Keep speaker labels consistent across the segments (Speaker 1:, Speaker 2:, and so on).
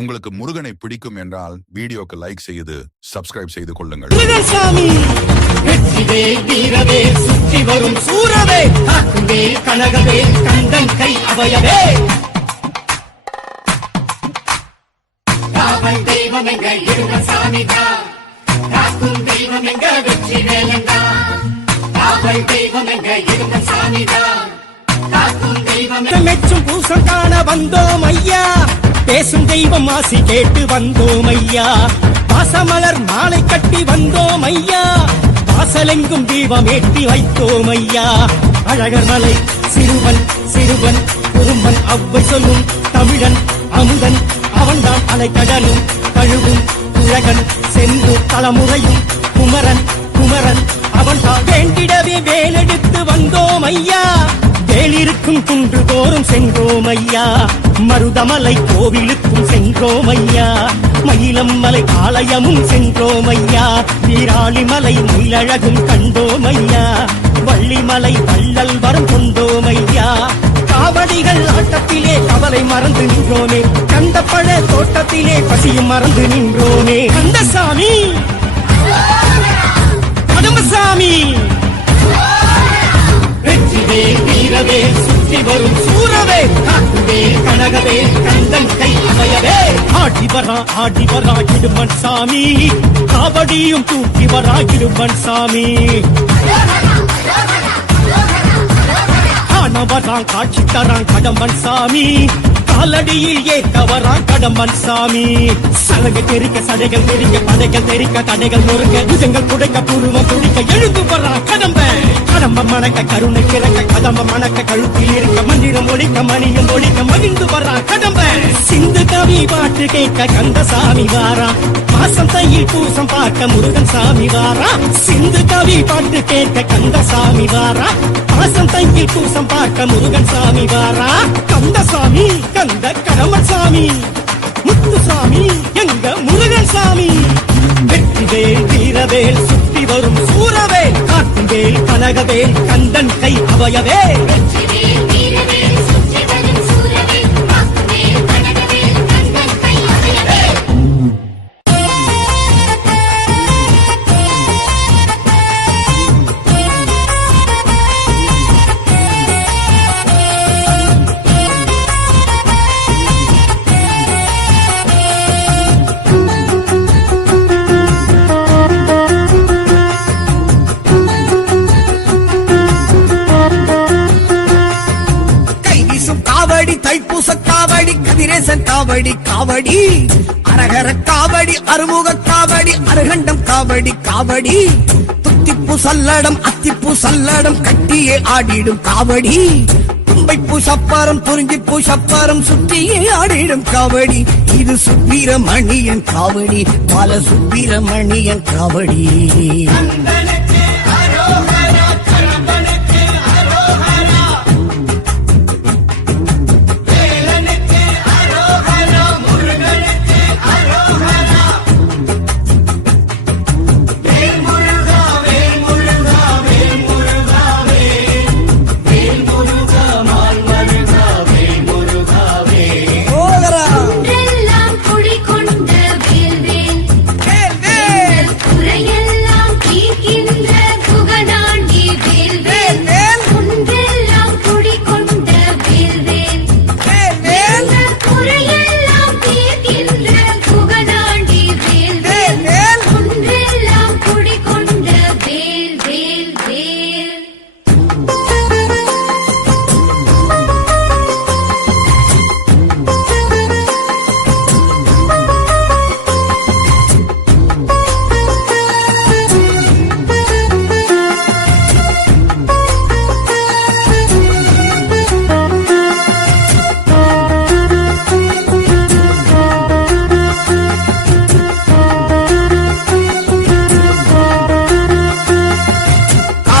Speaker 1: உங்களுக்கு முருகனை பிடிக்கும் என்றால் வீடியோக்கு லைக் செய்து சப்ஸ்கிரைப் செய்து கொள்ளுங்கள்.
Speaker 2: முருகசாமி!
Speaker 3: வெற்றிவே வீரவே சுற்றி வரும் சூரவே. காக்குவே கனகவே கந்தன் கை அவையவே. காவல் தெய்வம் எங்க இருந்த சாமிதான் காக்கும் தெய்வம் எங்க வெற்றி வேலந்தான் காவல் தெய்வம் எங்க இருந்த சாமிதான் காக்கும் தெய்வம்
Speaker 2: மெச்சும் பூசம் காண வந்தோம் ஐயா. பேசும் தெய்வம் ஆசி கேட்டு வந்தோம் ஐயா பாசமலர் மாலை கட்டி வந்தோம் ஐயா வாசலெங்கும் தீபம் ஏற்றி வைத்தோம் ஐயா அழகர் மலை சிறுவன் சிறுவன் குறும்பன் அவ்வை சொல்லும் தமிழன் அமுதன் அவன்தான் அலைக்கடலும் கழுவும் உலகன் சென்று தலைமுறையும் குமரன் குமரன் அவன்தான் வேண்டிடவே வேலெடுத்து வந்தோம் ஐயா வேலிருக்கும் குன்று தோறும் சென்றோம் மருதமலை கோவிலுக்கும் சென்றோம் மயிலம்மலை ஆலயமும் சென்றோம் வீராளிமலை மயிலழகும் கண்டோமையா. வள்ளிமலை வள்ளல் வரம் கொண்டோமையா. காவடிகள் ஆட்டத்திலே கவலை மறந்து நின்றோமே. கந்த பழ தோட்டத்திலே பசியும் மறந்து நின்றோமே. கந்தசாமி! கடம்பசாமி!
Speaker 3: வெற்றிவே வீரவே சுற்றி வரும் சூரவே காக்குவே கனகவே கந்தன் கை அமையவே
Speaker 2: ஆடி வரா ஆடி வரா இடுமன் சாமி. காவடியும் தூக்கி வரா இடுமன் சாமி. காண காட்சி தரான் கடம்பன் சாமி. காலடியில் ஏத்தவரா கடம்பன் சாமி. சலக தெரிக்க சடைகள் தெரிக்க படைகள் தெரிக்க தடைகள் நொறுக்க புஜங்கள் புடைக்க புருவம் துடிக்க எழுந்து வரான் கடம்ப. கடம்ப மணக்க கருணை கிழக்க கதம்ப மணக்க கழுத்தில் இருக்க மந்திரம் ஒழிக்க மணியும் ஒழிக்க மகிழ்ந்து வரான் கடம்ப. சிந்து கவி பாட்டு கேட்க கந்த சாமி வாரா. மாசம் தையில் பூசம் பார்க்க முருகன் சாமி வாரா. சிந்து கவி பாட்டு கேட்க கந்த சாமி வாரா. மாசம் தங்கி பூசம் பார்க்க முருகன் சாமி வாரா. கந்தசாமி கந்த கடமன் சாமி. முத்துசாமி எங்க முருகன் சாமி. வெற்றிவேல் வீரவேல் சுற்றி வரும் சூரவேல் காட்டுவேல் கனகவேல் கந்தன் கை அவையவே
Speaker 4: காவடி காவடி. அரகர காவடி அறுமுக காவடி அருகண்டம் காவடி காவடி. துத்திப்பு சல்லடம் அத்திப்பு சல்லடம் கட்டியே ஆடிடும் காவடி. தும்பைப்பூ சப்பாரம் துறிஞ்சிப்பூ சப்பாரம் சுற்றியே ஆடிடும் காவடி. இது சுப்பிரமணியன் காவடி பல சுப்பிரமணியன் காவடி.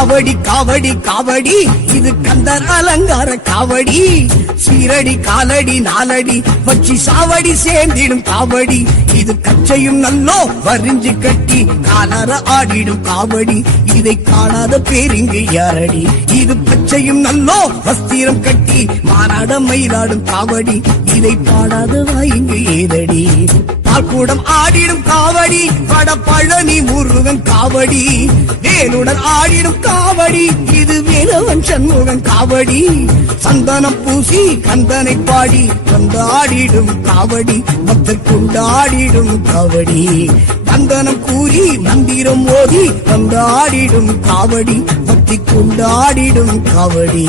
Speaker 4: காவடி காவடி காவடி. இது கந்தர் அலங்கார காவடி. சீரடி காலடி நாலடி. வச்சி சாவடி சேர்ந்திடும் காவடி. இது கச்சையும் நல்லோ வரிஞ்சு கட்டி. காலர ஆடிடும் காவடி. இதை காணாத பேரிங்கு யாரடி? இது பச்சையும் நல்லோ வஸ்திரம் கட்டி. மாறாட மயிலாடும் காவடி. இதை பாடாத வாயிங்கு பால்கூடம் ஆடிடும் காவடி வட பழனி முருகன் காவடி. வேலுடன் ஆடிடும் காவடி இது வேலவன் சண்முகன் காவடி. சந்தனம் பூசி கந்தனை பாடி வந்தாடிடும் காவடி பக்தர் கொண்டாடிடும் காவடி. வந்தனம் கூறி மந்திரம் ஓதி வந்தாடிடும் காவடி பக்தி கொண்டாடிடும் காவடி.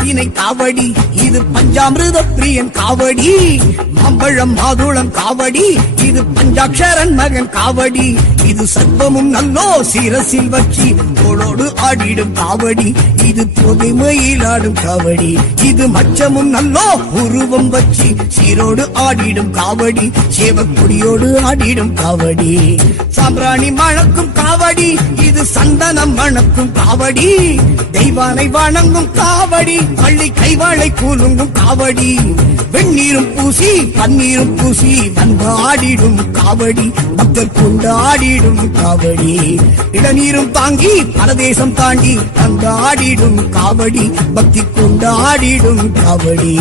Speaker 4: பால்பழம் காவடி. இது பஞ்சாமிருத பிரியன் காவடி. மாம்பழம் மாதுளம் காவடி. இது பஞ்சாட்சரன் மகன் காவடி. இது சர்வமும் நல்லோ சிரசில் வச்சி தோளோடு ஆடிடும் காவடி. இது புதுமையில் ஆடும் காவடி. இது மச்சமும் நல்லோ உருவம் வச்சி சீரோடு ஆடிடும் காவடி. சேவக்குடியோடு ஆடிடும் காவடி. சாம்பிராணி மணக்கும் காவடி. இது சந்தனம் மணக்கும் காவடி. தெய்வானை வணங்கும் காவடி. பள்ளி கைவாளை கூலுங்கும் காவடி. வெந்நீரும் பூசி பன்னீரும் பூசி வந்து ஆடிடும் காவடி. பக்தர் கொண்டு ஆடிடும் காவடி. இளநீரும் தாங்கி பரதேசம் தாண்டி வந்து ஆடிடும் காவடி. பக்தி கொண்டு ஆடிடும் காவடி.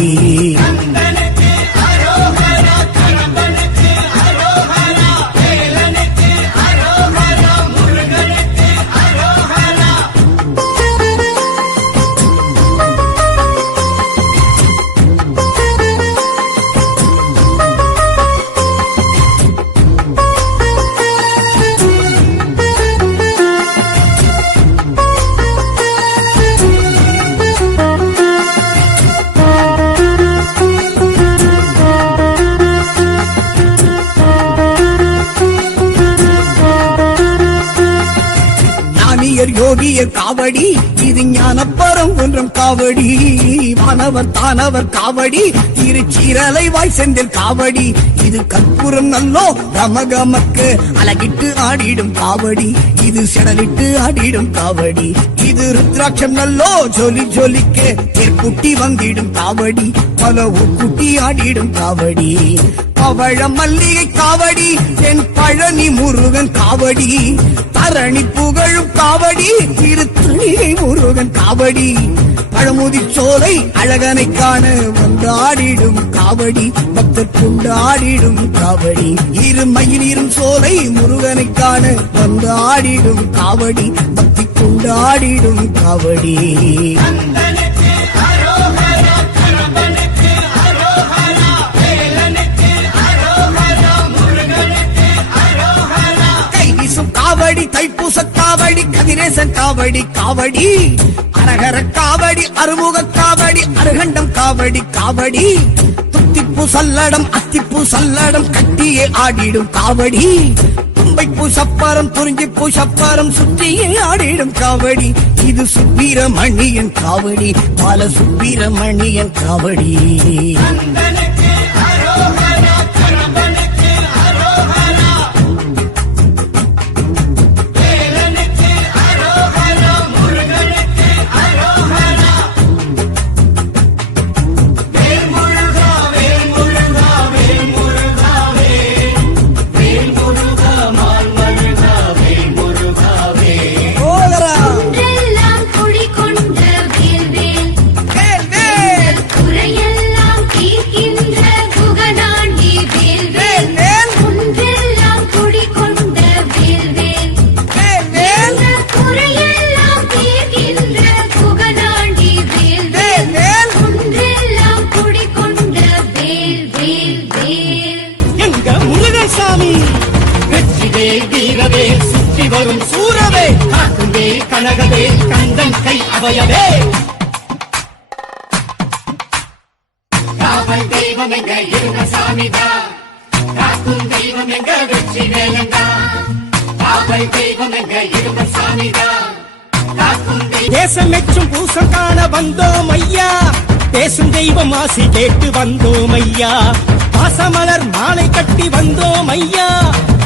Speaker 4: ஞானியர் காவடி. இது ஞானப்பரம் ஒன்றும் காவடி. வானவர் தானவர் காவடி. திருச்சீரலை வாய் செந்தில் காவடி. இது கற்பூரம் நல்லோ? ரமகமக்கு அழகிட்டு ஆடிடும் காவடி. இது செடலிட்டு ஆடிடும் காவடி. இது ருத்ராட்சம் நல்லோ? ஜொலி ஜொலிக்கு தெற்குட்டி வந்திடும் காவடி. பல குட்டி ஆடிடும் காவடி. பவழ மல்லிகை காவடி தென் பழனி முருகன் காவடி. தரணி புகழும் காவடி திருத்தணிகை முருகன் காவடி. பழமுதி சோலை அழகனை காண வந்தாடிடும் காவடி. பக்தர் ஆடிடும் காவடி. இரு மயிலும் சோலை முருகனை காண வந்தாடிடும் காவடி. பக்தி கொண்டாடிடும் காவடி. காவடி கதிரேசன் காவடி காவடி. அரகர காவடி அறுமுக காவடி அருகண்டம் காவடி காவடி. துத்திப்பு சல்லடம் அத்திப்பு சல்லடம் கட்டியே ஆடிடும் காவடி. தும்பைப்பூ சப்பாரம் துறிஞ்சிப்பூ சப்பாரம் சுற்றியே ஆடிடும் காவடி. இது சுப்பிரமணியன் காவடி பால சுப்பிரமணியன் காவடி.
Speaker 3: காவல் தெய்வம் எங்க இருந்த சாமிதான் காக்கும் தெய்வம் எங்க வெற்றி வேலந்தான் காவல் தெய்வம் எங்க இருந்த சாமிதான் காக்கும்
Speaker 2: தேசம் மெச்சும் பூசம் காண வந்தோம் ஐயா. பேசும் தெய்வம் ஆசி கேட்டு வந்தோம் ஐயா. பாசமலர் மாலை கட்டி வந்தோம் ஐயா.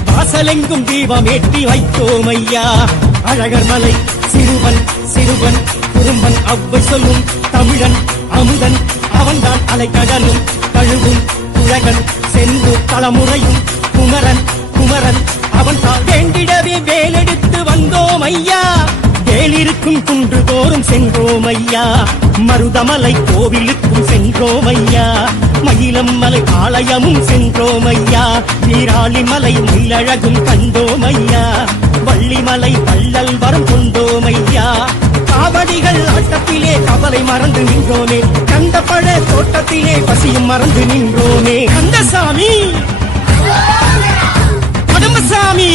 Speaker 2: வாசலெங்கும் தீபம் ஏற்றி வைத்தோம் ஐயா. அழகர் மலை சிறுவன் சிறுவன். குறும்பன் அவ்வை சொல்லும் தமிழன் அமுதன் அவன்தான் அலைக்கடலும் கழுவும் குழகன் செந்து தலைமுறையும் குமரன் குமரன் அவன் தான் வேண்டிடவே வேலெடுத்து வந்தோம் ஐயா. வேலிருக்கும் குன்று தோறும் சென்றோம் ஐயா. மருதமலை கோவிலுக்கும் சென்றோம் ஐயா. மயிலம் மலை ஆலயமும் சென்றோம் ஐயா. வீராளிமலை மயிலழகும் கண்டோம் ஐயா. வள்ளிமலை வள்ளல் வரம் கொண்டோம் ஐயா. காவடிகள் ஆட்டத்திலே கவலை மறந்து நின்றோமே. கண்ட பழ தோட்டத்திலே பசியும் மறந்து நின்றோமே. கந்தசாமி! கடம்பசாமி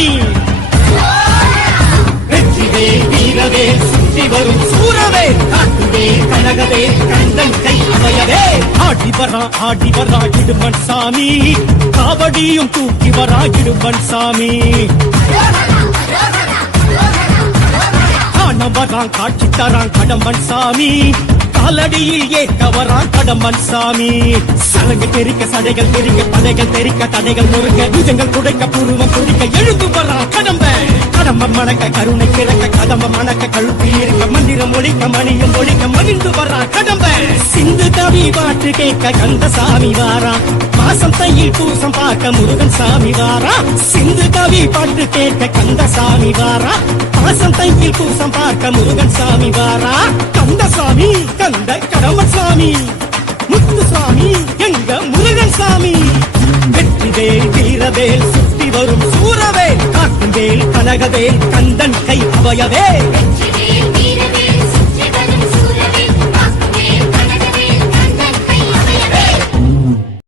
Speaker 2: வெற்றிவே வீரவே சுற்றி வரும் சூரவே. காட்டுவே கனகவே கந்தன் கை அமையவே. ஆடி வரா ஆடி வரா இடுமன் சாமி. காவடியும் தூக்கி வரா இடுமன் சாமி. காண வரான் காட்சி தரான் கடம்பன் சாமி. காலடியில் ஏற்றவரான் கடம்பன் சாமி. சலங்க தெரிக்க சடைகள் தெரிக்க பதைகள் தெரிக்க தடைகள் முறுக்க புஜங்கள் குடைக்க புருவம் குடிக்க எழுந்து வரான் கடம்ப கடம்ப மணக்க கருணை கிழக்க கதம்ப மணக்க கழுத்தில் இருக்க மந்திரம் ஒழிக்க மணியும் ஒழிக்க மகிழ்ந்து வரான் கடம்ப சிந்து கவி பாட்டு கேட்க கந்தசாமி வாரா. மாசம் தையில் பூசம் பார்க்க முருகன் சாமி வாரா. சிந்து கவி பாட்டு கேட்க கந்தசாமி வாரா. பாசம் தையில் பூசம் பார்க்க முருகன் சாமி வாரா. கந்த சாமி கந்த கடம்பன் சாமி முத்து சாமி எங்க முருகன் சாமி. வெற்றிவேல் வீரவேல் சுற்றி வரும் சூரவேல் காட்டுவேல் கனகவேல் கந்தன் கை அவையவே